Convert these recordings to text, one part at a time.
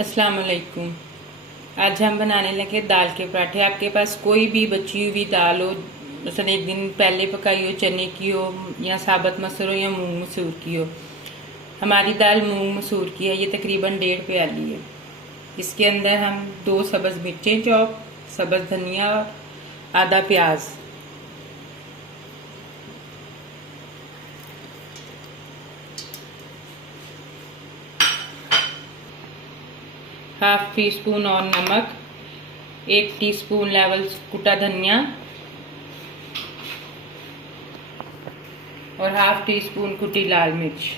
अस्सलाम वालेकुम। आज हम बनाने लगे दाल के पराठे। आपके पास कोई भी बची हुई दाल हो, मसलन एक दिन पहले पकाई हो, चने की हो या साबुत मसूर हो या मूंग मसूर की हो। हमारी दाल मूंग मसूर की है, ये तकरीबन 1.5 प्याली है। इसके अंदर हम 2 सब्ज़ मिर्चें चॉप, सब्ज़ धनिया, आधा प्याज, हाफ टी स्पून और नमक, 1 टीस्पून लेवल कुटा धनिया और हाफ टी स्पून कुटी लाल मिर्च।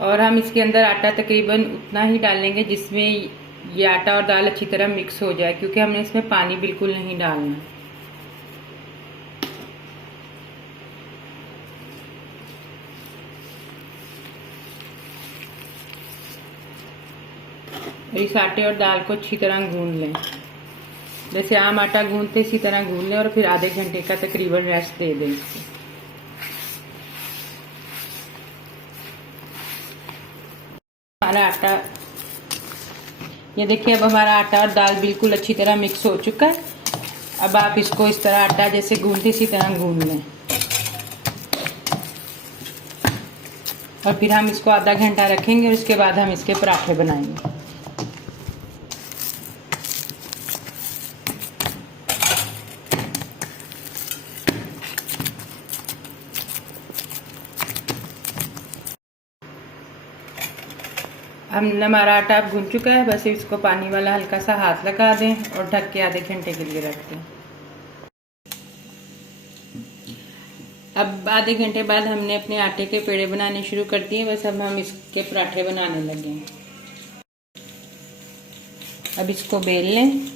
और हम इसके अंदर आटा तकरीबन उतना ही डालेंगे जिसमें ये आटा और दाल अच्छी तरह मिक्स हो जाए, क्योंकि हमने इसमें पानी बिल्कुल नहीं डालना। और इस आटे और दाल को अच्छी तरह गूंद लें, जैसे आम आटा गूंदते इसी तरह गूंद लें और फिर आधे घंटे का तकरीबन रेस्ट दे दें इसको। हमारा आटा, ये देखिए, अब हमारा आटा और दाल बिल्कुल अच्छी तरह मिक्स हो चुका है। अब आप इसको इस तरह आटा जैसे गूंदते इसी तरह गूंद लें और फिर हम इसको आधा घंटा रखेंगे और इसके बाद हम इसके पराठे बनाएंगे। हमारा आटा अब गूंद चुका है, बस इसको पानी वाला हल्का सा हाथ लगा दें और ढक के आधे घंटे के लिए रख दें। अब आधे घंटे बाद हमने अपने आटे के पेड़े बनाने शुरू कर दिए। बस अब हम इसके पराठे बनाने लगे हैं। अब इसको बेल लें।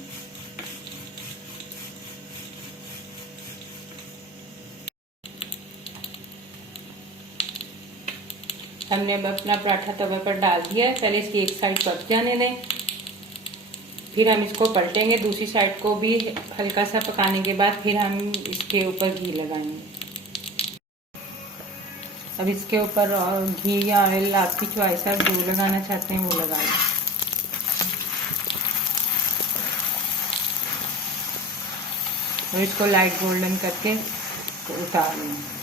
हमने अब अपना पराठा तवे पर डाल दिया है। पहले इसकी एक साइड पक जाने दें, फिर हम इसको पलटेंगे। दूसरी साइड को भी हल्का सा पकाने के बाद फिर हम इसके ऊपर घी लगाएंगे। अब इसके ऊपर घी या ऑयल आपकी चॉइस है, जो लगाना चाहते हैं वो लगाएं। और इसको लाइट गोल्डन करके उतार लें।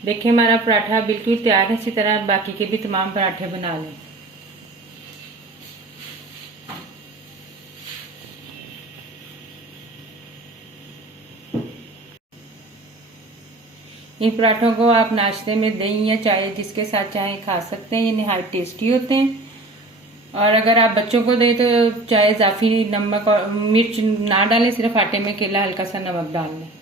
देखिए, हमारा पराठा बिल्कुल तैयार है। इसी तरह बाकी के भी तमाम पराठे बना लें। इन पराठों को आप नाश्ते में दही या चाय जिसके साथ चाहें खा सकते हैं। ये निहायत टेस्टी होते हैं। और अगर आप बच्चों को दें तो चाहे इजाफी नमक और मिर्च ना डालें, सिर्फ आटे में केला हल्का सा नमक डाल लें।